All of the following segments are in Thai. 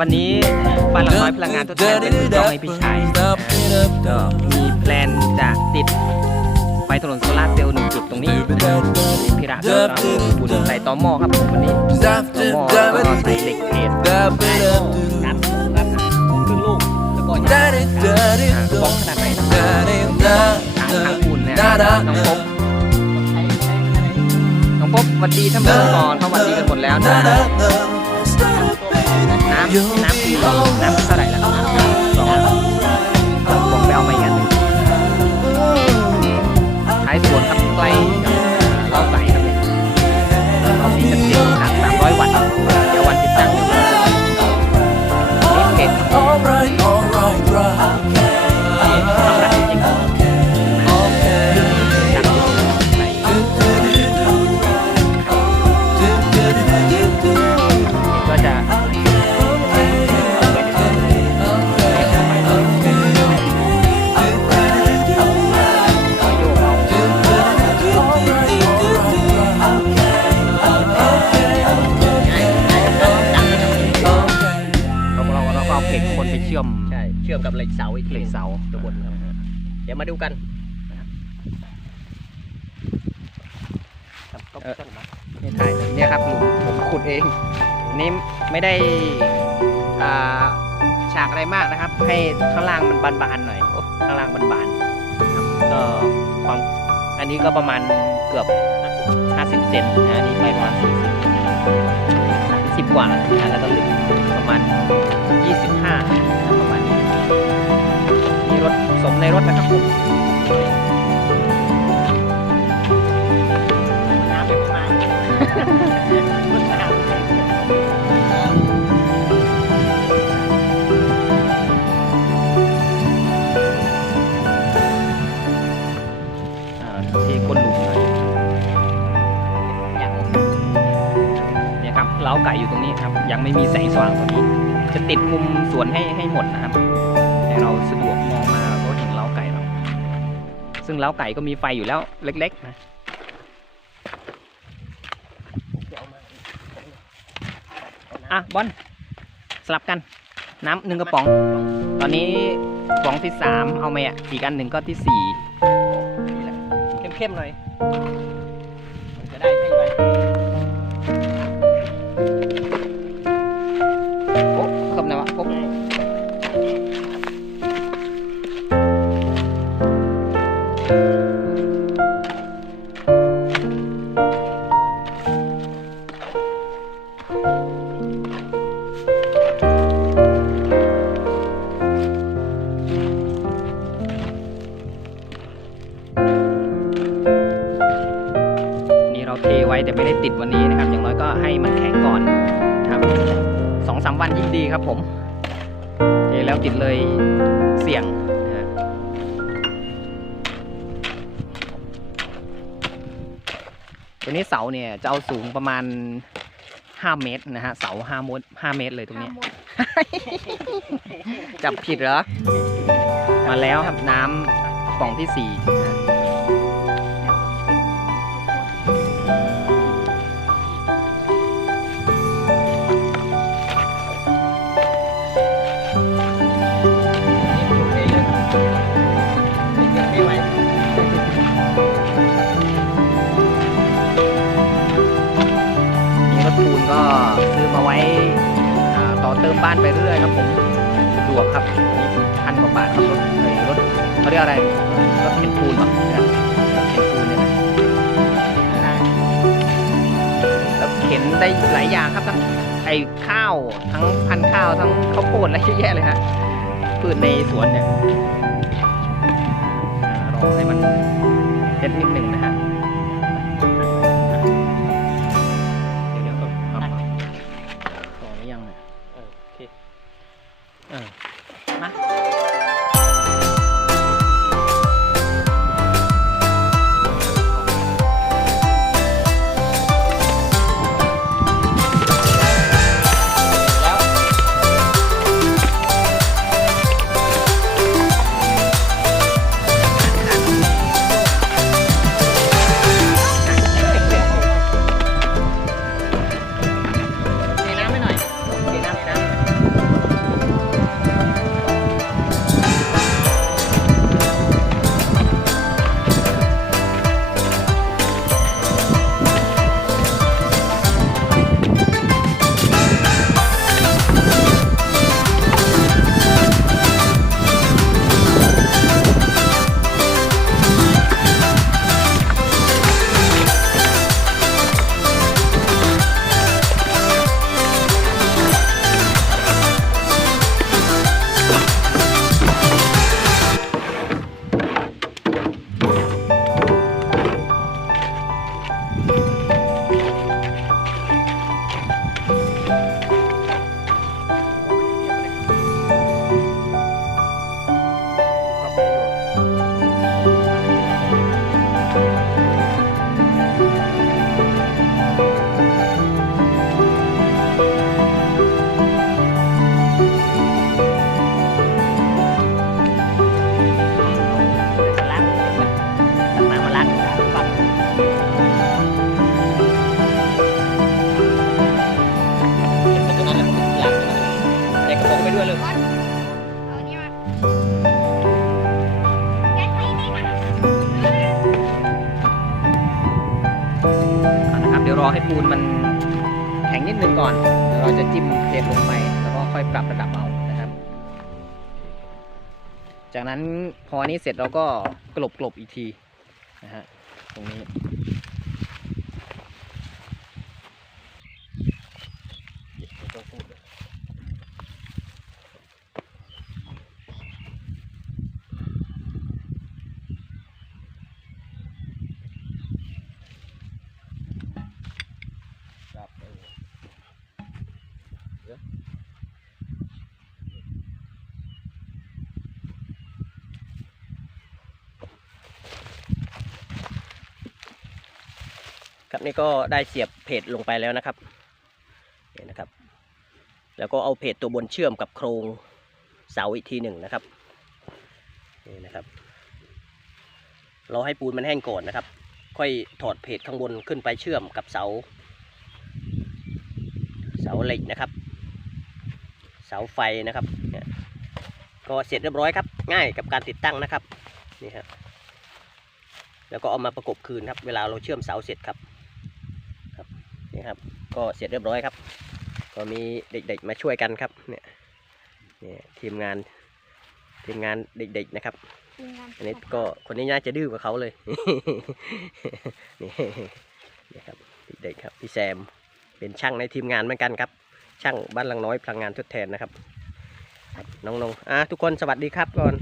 วันนี้บ้านหลังน้อยพลังงานทดแทนเป็นมือกลองให้พี่ชายก็มีแพลนจะติดไฟถนนโซลาร์เซลล์หนึ่งจุดตรงนี้พี่ระก็บุญใส่ต่อหม้อครับผมวันนี้ต่อหม้อแล้วก็ใส่เหล็กเพจครับครับครึ่งลูกแล้วก็ยาวอ่ากองขนาดไหนนะครับทางทางอุ่นเนี่ยน้องพบน้องพบสวัสดีท่านผู้ชมก่อนเขาสวัสดีกันหมดแล้วนะำน้ำคือน้ำเท่าไหร่แล้วสองผมไปเอามาอีกอันนึงท้ายสวนครับใกล้กับเล่าไก่ครับเนี่ยเรามีจัดเต็มหนักสามร้อยวัตต์เดี๋ยววันติดตั้งเดี๋ยวนี่เพจ ดี๋ยวมาดูกันเออนี่ถ่ายเลยเนี่ยครับหลุมผมขุดเองอันนี้ไม่ได้อ่าฉากอะไรมากนะครับ ให้ข้างล่างมันบานๆหน่อยโอ้ข้างล่างบานๆครับก็ความอันนี้ก็ประมาณเกือบ 50 เซนนะอันนี้ไปประมาณ40 30 กว่านะแล้วก็ลึกประมาณ 25ประมาณนี้มีรถ สมในรถนะครับผมน้ำไม่มาอ่าเทก้นหลุมหน่อยเนี่ยครับเล้าไก่อยู่ตรงนี้ครับ ยังไม่มีแสงสว่างตรงนี้ จะติดมุมสวนให้ให้หมดนะครับให้เราสะดวกมองมา ซึ่งเล้าไก่ก็มีไฟอยู่แล้วเล็กๆนะอะบอลสลับกันน้ำหนึ่งกระป๋อง ตอนนี้กระป๋องที่สามเอาไหมอะอีกอันหนึ่งก็ที่สี่เข้มๆหน่อยจะได้ให้ไปโอ้ครบนะวะครบ ตัวนี้เสาเนี่ยจะเอาสูงประมาณ5เมตรนะฮะ เสา5เมตร5เมตรเลยตรงนี้ จับผิดเหรอ มาแล้วครับน้ำกล่องที่สี่นะ ก็ซื้อมาไว้ต่อเติมบ้านไปเรื่อยครับผมสะดวกครับพันกว่าบาทครับรถไอ้รถเขาเรียกอะไรรถเข็นปูนเหรอเนี่ยรถเข็นปูนเนี่ยนะแล้วเข็นได้หลายอย่างครับทั้งไอ้ข้าวทั้งพันข้าวทั้งข้าวโพดอะไรเยอะแยะเลยฮะพืชในสวนเนี่ยอ่ารอให้มันเสร็จนิดหนึ่งนะฮะ รอให้ปูนมันแข็งนิดนึงก่อนเดี๋ยวเราจะจิ้มเทลงไป แล้วก็ค่อยปรับระดับเอานะครับ จากนั้นพออันนี้เสร็จเราก็กลบกลบอีกทีนะฮะตรงนี้ ครับเออเดี๋ยว ครับนี่ก็ได้เสียบเพจลงไปแล้วนะครับนี่นะครับ แล้วก็เอาเพจตัวบนเชื่อมกับโครงเสาอีกทีหนึ่งนะครับนี่นะครับ เรอให้ปูนมันแห้งก่อนนะครับ ค่อยถอดเพจข้างบนขึ้นไปเชื่อมกับเสา เสาเหล็กนะครับ เสาไฟนะครับก็เสร็จเรียบร้อยครับ ง่ายกับการติดตั้งนะครับนี่ครับแล้วก็เอามาประกบคืนครับ เวลาเราเชื่อมเสาเสร็จครับครับนี่ครับ ก็เสร็จเรียบร้อยครับ ก็มีเด็กๆมาช่วยกันครับเนี่ยเนี่ยทีมงานทีมงานเด็กๆนะครับอันนี้ก็คนนี้น่าจะดื้อกว่าเขาเลยนี่นี่ครับเด็กๆครับพี่แซมเป็นช่างในทีมงานเหมือนกันครับ ช่างบ้านลังน้อยพลังงานทดแทนนะครับน้องๆอะทุกคนสวัสดีครับก่อน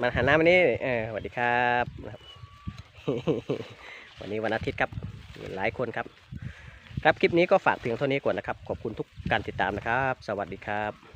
มาหันหน้ามานี่เออสวัสดีครับนะครับ วันนี้วันอาทิตย์ครับหลายคนครับ ครับคลิปนี้ก็ฝากเพียงเท่านี้ก่อนนะครับ ขอบคุณทุกการติดตามนะครับ สวัสดีครับ